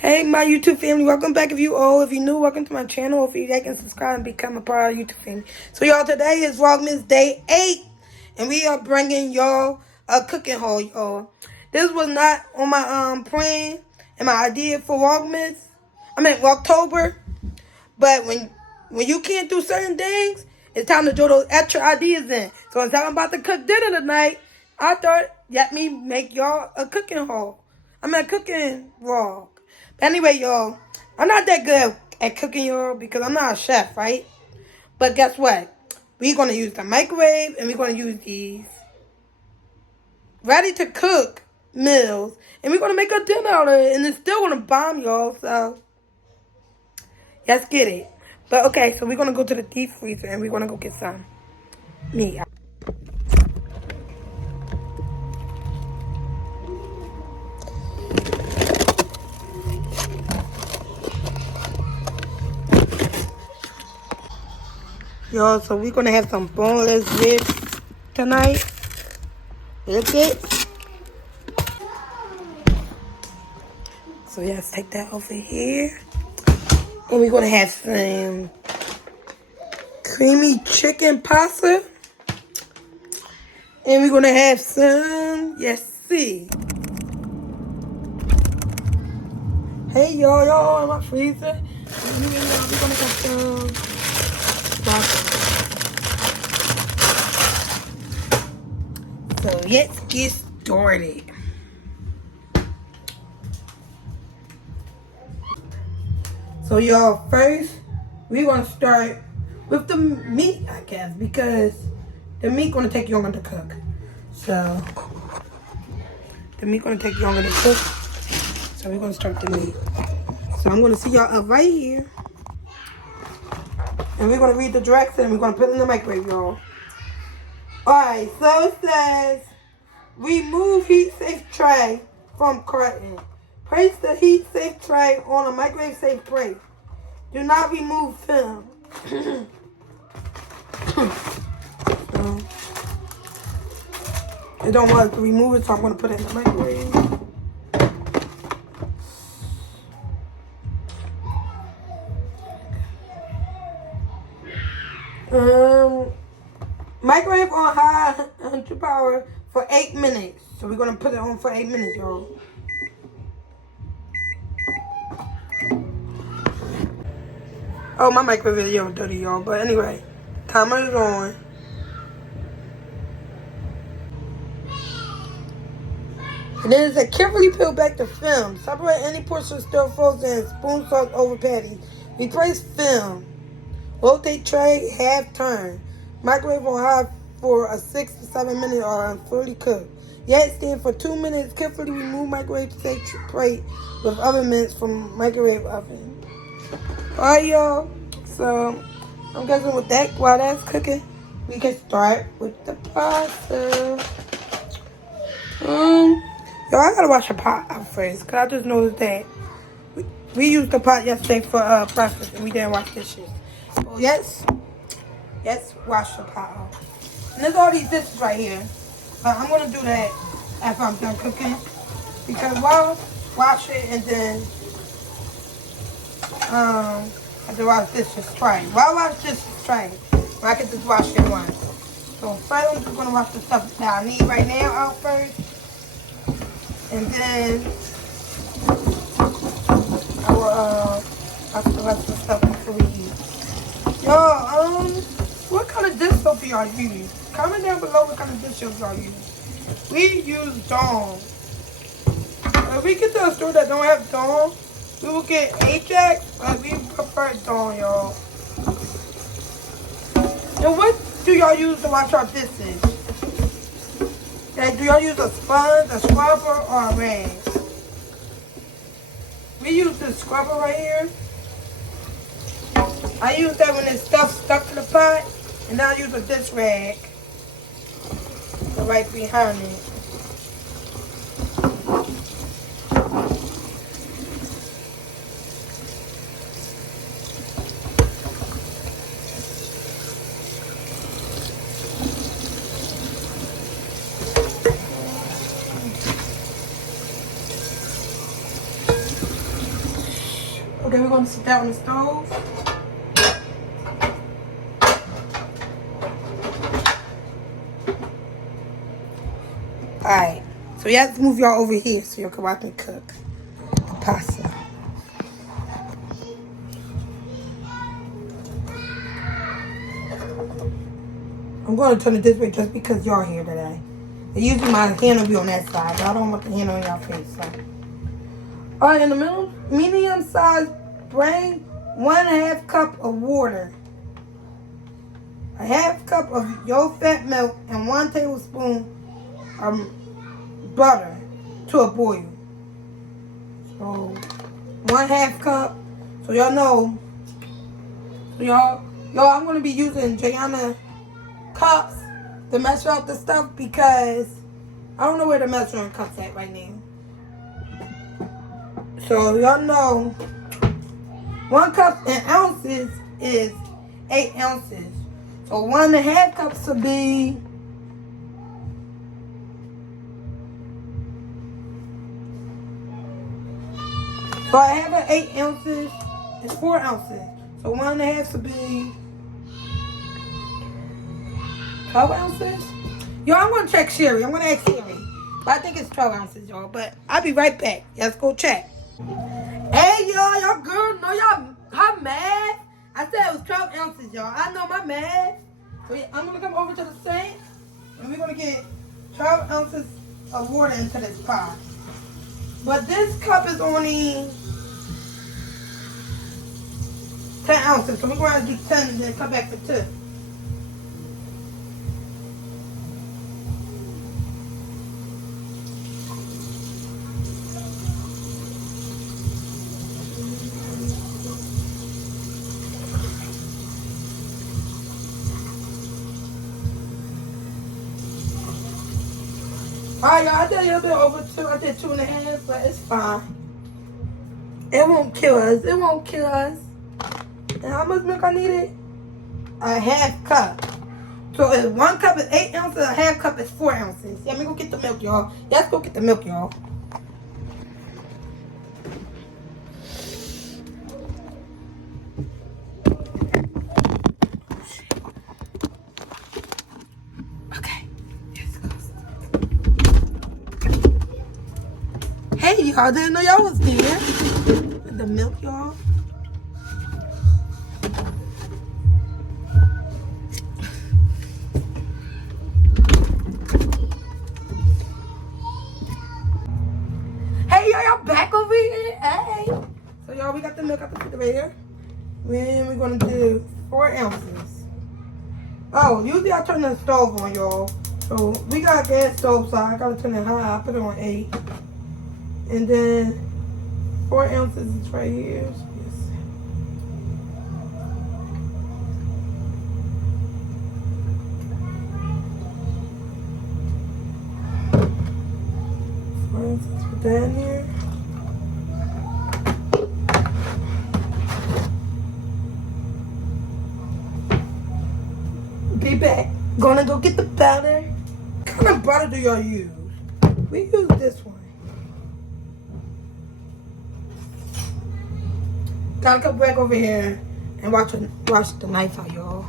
Hey, my YouTube family, welcome back. If you're new, welcome to my channel. If you like and subscribe and become a part of YouTube family. So, y'all, today is Vlogmas Day 8, and we are bringing y'all a cooking haul, y'all. This was not on my plan and my idea for Vlogtober, but when you can't do certain things, it's time to throw those extra ideas in. So, instead I'm about to cook dinner tonight, I thought, let me make y'all a cooking haul. A cooking vlog. But anyway, y'all, I'm not that good at cooking, y'all, because I'm not a chef, right? But guess what? We're going to use the microwave, and we're going to use these ready-to-cook meals, and we're going to make a dinner out of it, and it's still going to bomb, y'all, so let's get it. But, okay, so we're going to go to the deep freezer, and we're going to go get some meat. Y'all, so we're going to have some boneless ribs tonight. Look it. So, let's take that over here. And we're going to have some creamy chicken pasta. And we're going to have some, see. Hey, y'all in my freezer. We're going to get some pasta. So, let's get started. So, y'all, first, we're going to start with the meat, I guess, because the meat going to take longer to cook. So, the meat going to take longer to cook. So, we're going to start with the meat. So, I'm going to see y'all up right here. And we're going to read the directions and we're going to put it in the microwave, y'all. Alright, so it says, remove heat-safe tray from carton. Place the heat-safe tray on a microwave-safe plate. Do not remove film. It don't want to remove it, so I'm going to put it in the microwave. Microwave on high 100 power for 8 minutes. So we're going to put it on for 8 minutes, y'all. Oh, my microwave video dirty, y'all. But anyway, timer is on. And then it says, carefully peel back the film. Separate any portion still frozen and spoon salt over patty. Replace film. Rotate tray, half turn. Microwave on high for a 6 to 7 minute or fully cooked. Yet stand for 2 minutes. Carefully remove microwave safe plate with oven mitts from microwave oven. Alright, y'all. So, I'm guessing with that, while that's cooking, we can start with the pasta. Y'all, I gotta wash the pot out first, because I just noticed that we used the pot yesterday for breakfast, and we didn't wash dishes. So, let's wash the pot out. And there's all these dishes right here. But I'm going to do that after I'm done cooking. Because while wash it and then I have to wash dishes twice. While I wash dishes twice, I can just wash it once. So first I'm just going to wash the stuff that I need right now out first. And then I will wash the rest of the stuff before we eat. Y'all, what kind of dish soap do y'all use? Comment down below what kind of dish soap y'all use. We use Dawn. If we get to a store that don't have Dawn, we will get Ajax, but we prefer Dawn, y'all. And what do y'all use to wash our dishes? Like, do y'all use a sponge, a scrubber, or a rag? We use this scrubber right here. I use that when it's stuff stuck to the pot, and then I use a dish rag right behind it. Okay, we're going to sit that on the stove. Alright, so we have to move y'all over here so y'all can watch me cook the pasta. I'm going to turn it this way just because y'all here today. And usually my hand will be on that side, but I don't want the hand on y'all face. So. Alright, in the middle, medium size, bring 1/2 cup of water, a 1/2 cup of your fat milk, and 1 tablespoon of butter to a boil. So 1/2 cup. So y'all know. So y'all, I'm gonna be using Jayana cups to measure out the stuff because I don't know where the measuring cup's at right now. So y'all know 1 cup in ounces is 8 ounces. So 1.5 cups would be so I have an 8 ounces, it's 4 ounces. So 1.5 would be 12 ounces? Yo, I'm gonna check Sherry. I'm gonna ask Sherry. But I think it's 12 ounces, y'all. But I'll be right back. Let's go check. Hey, y'all girl know her math. I said it was 12 ounces, y'all. I know my math. So I'm gonna come over to the sink and we're gonna get 12 ounces of water into this pot. But this cup is only 10 ounces, so we're gonna do 10 and then come back for 2. Alright, y'all, I did a little bit over 2. I did 2.5, but it's fine. It won't kill us. It won't kill us. And how much milk I needed? A 1/2 cup. So if 1 cup is 8 ounces, a 1/2 cup is 4 ounces. Yeah, let me go get the milk, y'all. Let's go get the milk, y'all. Hey, y'all, didn't know y'all was there. The milk, y'all. Hey, y'all back over here. Hey. So, y'all, we got the milk out the refrigerator. Then we're going to do 4 ounces. Oh, usually I turn the stove on, y'all. So, we got a gas stove, so I got to turn it high. I put it on 8. And then 4 ounces is right here. So yes. 4 ounces, put that in here. Be back. Gonna go get the powder. What kind of butter do y'all use? We use this one. Gotta come back over here and wash the knife out, y'all.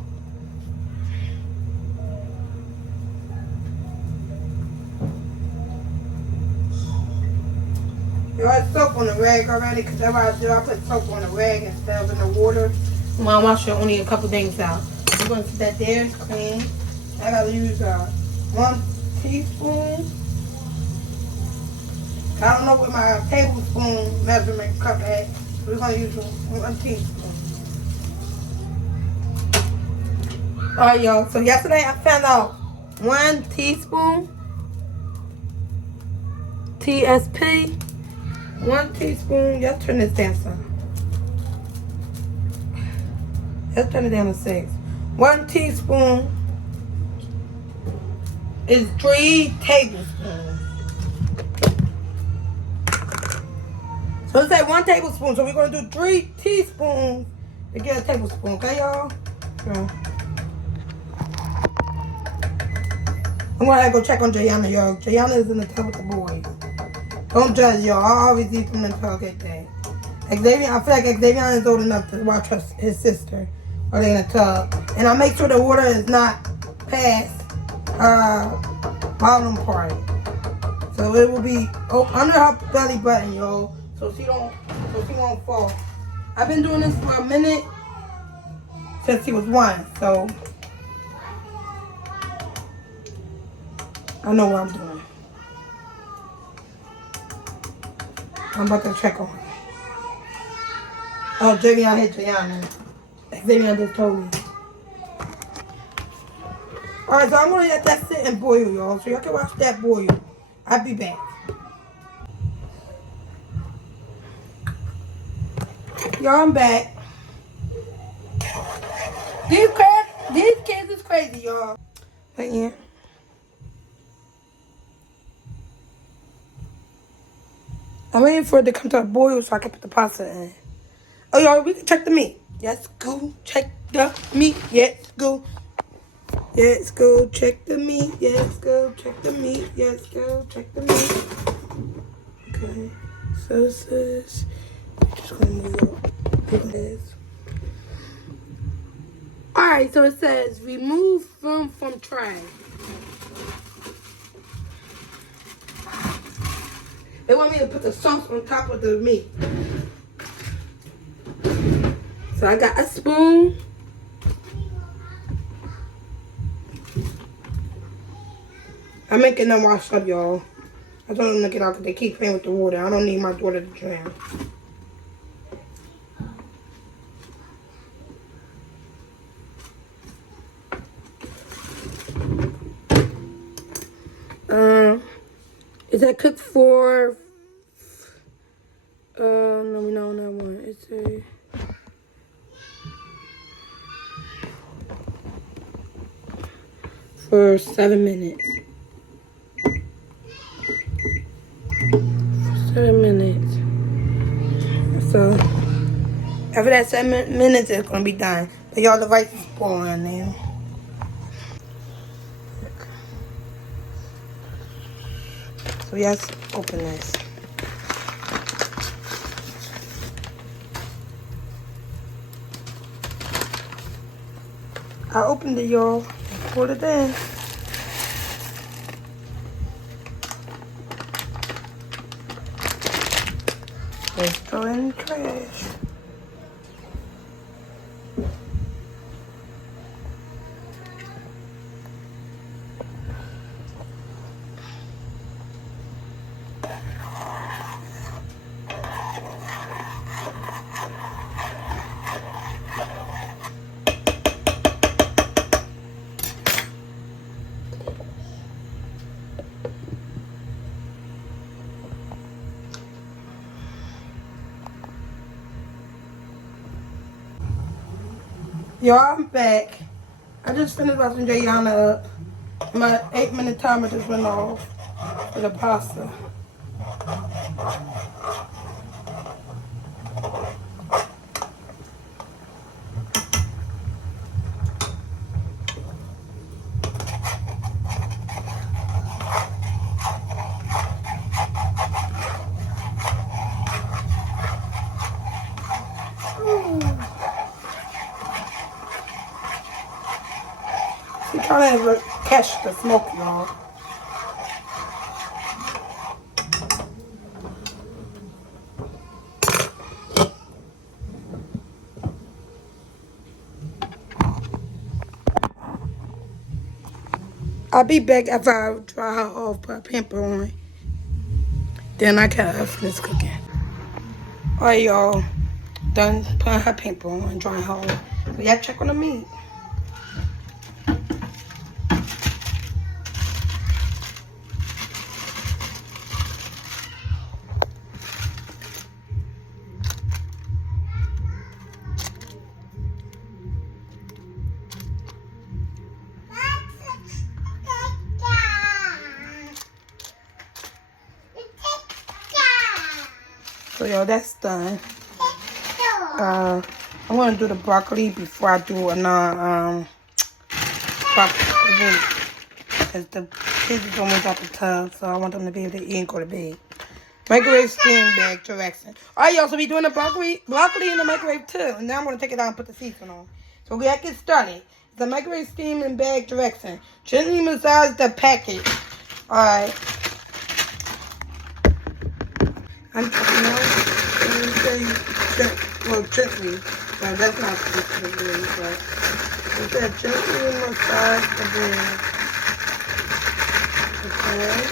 You had soap on the rag already, because that's what I do. I put soap on the rag instead of in the water. I'm gonna wash only a couple things out. I'm gonna put that there, it's clean. I gotta use 1 teaspoon. I don't know what my tablespoon measurement cup at. We're gonna use 1 teaspoon. Alright, y'all. So yesterday I found out 1 teaspoon TSP. 1 teaspoon. Let's turn this down some. Let's turn it down to 6. 1 teaspoon is 3 tablespoons. So it's at 1 tablespoon. So we're gonna do 3 teaspoons to get a tablespoon. Okay, y'all? Okay. I'm gonna go check on Jayana, y'all. Jayana is in the tub with the boys. Don't judge, y'all. I always eat from the tub that day. Xavier, I feel like Xavier is old enough to watch his sister while they in a tub. And I make sure the water is not past bottom part. So it will be under her belly button, y'all. So she won't fall. I've been doing this for a minute since he was 1. So I know what I'm doing. I'm about to check on her. Oh, Javion hit Gianna. Xavier just told me. Alright, so I'm going to let that sit and boil, y'all. So y'all can watch that boil. I'll be back. Y'all, I'm back. These kids is crazy, y'all. But yeah. I'm waiting for it to come to a boil so I can put the pasta in. Oh, y'all, we can check the meat. Yes, go check the meat. Yes, go. Yes, go check the meat. Yes, go check the meat. Yes, go check the meat. Okay. So it says, just gonna move up. Alright, so it says remove film from tray. They want me to put the sauce on top of the meat. So I got a spoon. I'm making them wash up, y'all. I told them to get out because they keep playing with the water. I don't need my daughter to drown. Is that cooked for? No, we don't know one. It's a. For 7 minutes. 7 minutes. So after that 7 minutes, it's gonna be done. But y'all, the rice is boiling now. So yes, open this. I opened it, y'all, and poured it in. Let's throw it in the trash. Y'all, I'm back. I just finished watching Jayana up. My 8-minute timer just went off for the pasta. She's trying to catch the smoke, y'all. I'll be back after I dry her off, put a pamper on. Then I can finish cooking. Alright, y'all. Done putting her pamper on, drying her off. So y'all check on the meat. So y'all, that's done. I'm gonna do the broccoli before I do another broccoli because the kids don't want out the tub, so I want them to be able to eat and go to bed. Microwave steam bag direction. Alright, y'all, so we doing the broccoli in the microwave too. And now I'm going to take it out and put the seasoning on. So we got to get started. The microwave steam and bag direction. Gently massage the package. Alright. I'm talking about gently. Well, that's not gently, but it said gently massage the bag. Okay.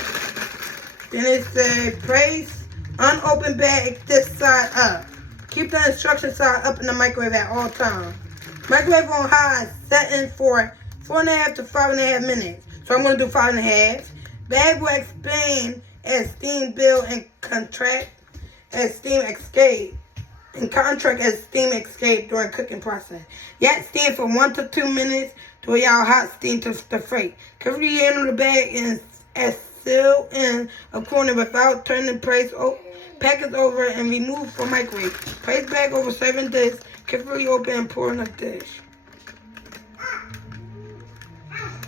Then it said place unopened bag this side up. Keep the instruction side up in the microwave at all times. Microwave on high, setting for 4.5 to 5.5 minutes. So I'm going to do 5.5. Bag will expand as steam build and contract as steam escape. And contract as steam escape during cooking process. Yet steam for 1 to 2 minutes to allow hot steam to freight. Carefully handle the bag and as sealed in a corner without turning packets over and remove from microwave. Place bag over serving dish. Carefully open and pour in a dish.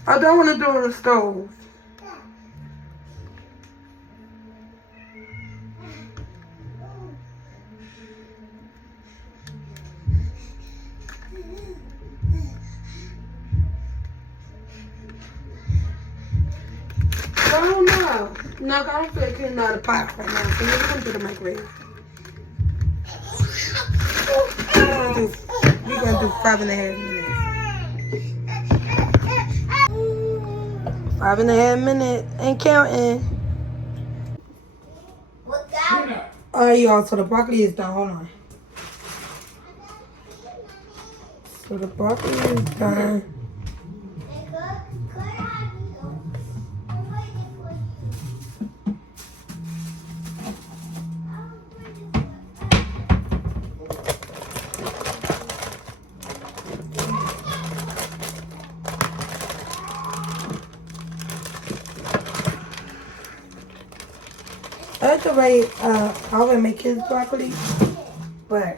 I don't want to do it on the stove. I don't know. No, I don't feel like cleaning out the pot right now. So we're going to do the microwave. We're going to do 5.5 minutes. 5.5 minutes and counting. Alright, y'all. So the broccoli is done. Hold on. So the broccoli is done. I like the way I always make his broccoli, but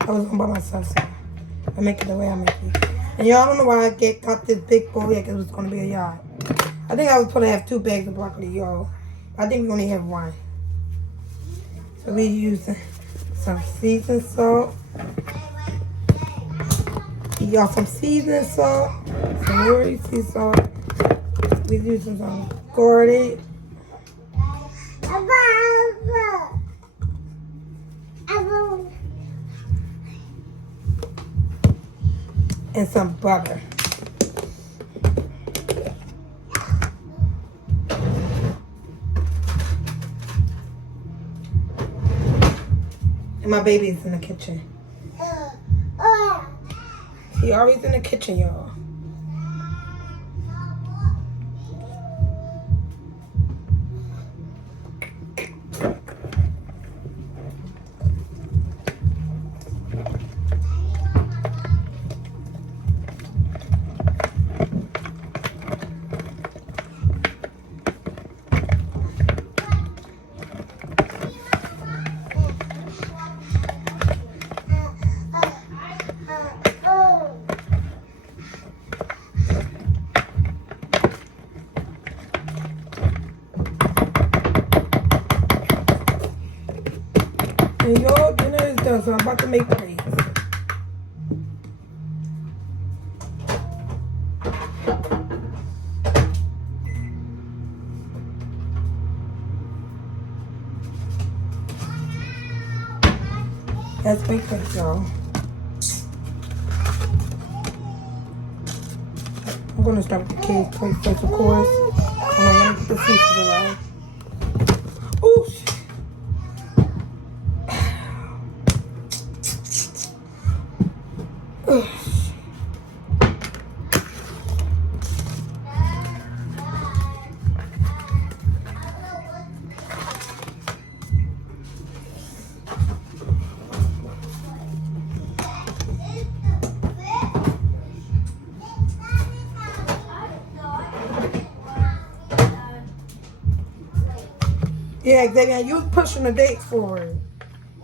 I was going by myself, so I make it the way I make it. And y'all don't know why I got this big bowl here, because it was going to be a yard. I think I was supposed to have 2 bags of broccoli, y'all. I think we only have 1. So we're using some seasoned salt. Y'all, some seasoned salt, some royal sea salt. We're using some garlic. And some butter. And my baby's in the kitchen. He always in the kitchen, y'all. And your dinner is done, so I'm about to make plates. Let's make plates, y'all. I'm going to start with the kids' plate first, of course. And I'm going to get the seafood around. Oh, shit. Yeah, Xavier, you was pushing the dates forward.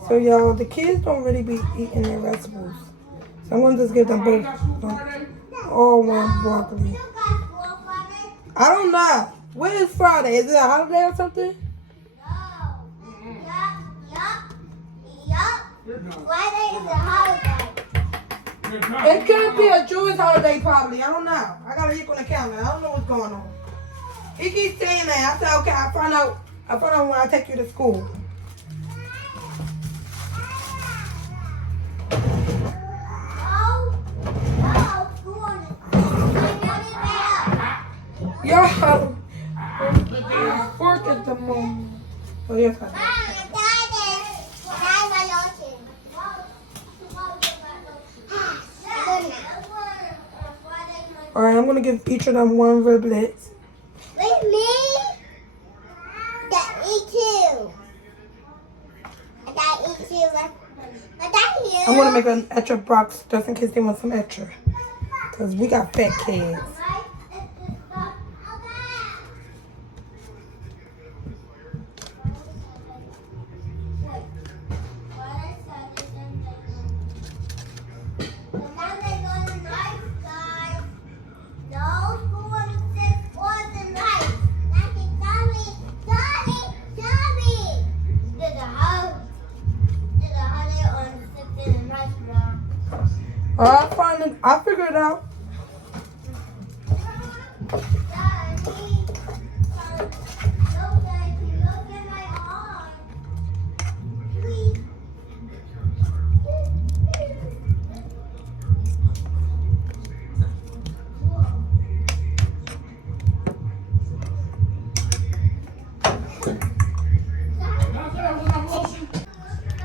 So, y'all, the kids don't really be eating their vegetables. So I'm going to just give them both all one broccoli. I don't know. When is Friday? Is it a holiday or something? Friday is a holiday. It could be a Jewish holiday, probably. I don't know. I gotta look on the calendar. I don't know what's going on. He keeps saying that. I said, okay, I'll find out when I take you to school. Yo, work at the moment. Oh, yes, Alright, I'm gonna give each of them one riblet. With me? That eat you. That eat you. I'm gonna make an extra box just in case they want some extra. Cause we got fat kids. I'll figure it out.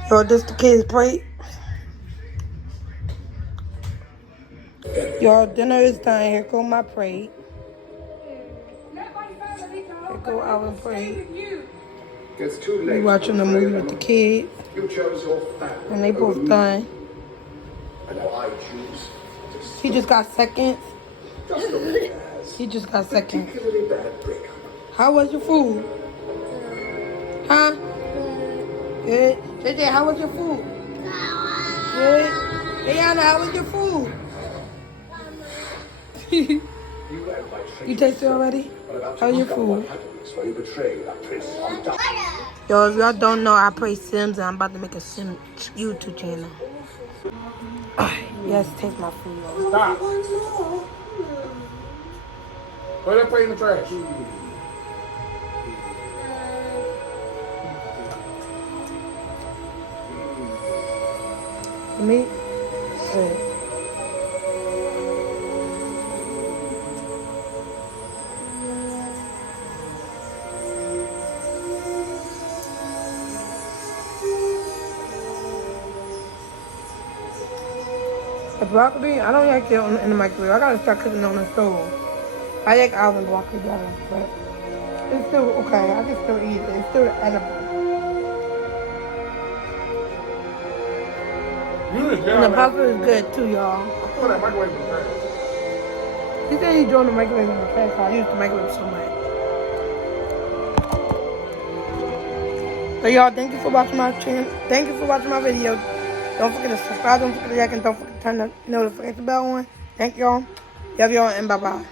Yo, this the kids' plate. Y'all, dinner is done. Here go my plate. Here go our plate. We watching the movie with the kids. And they both done. He just got seconds. He just got seconds. How was your food? Huh? Good. JJ, how was your food? Good. Ayana, how was your food? You tasted already? How's your food? Yo, if y'all don't know, I play Sims and I'm about to make a Sim YouTube channel. Yes, taste my food. Stop. Put that plate in the trash. For me? Good. The broccoli, I don't like it in the microwave. I gotta start cooking it on the stove. I like almond broccoli better, but it's still okay. I can still eat it. It's still edible. And the pasta is good too, y'all. Throw that microwave in the trash. He said he's throwing the microwave in the trash. I use the microwave so much. So y'all, thank you for watching my channel. Thank you for watching my video. Don't forget to subscribe, don't forget to like, and don't forget to turn the notification bell on. Thank y'all. Love y'all, and bye-bye.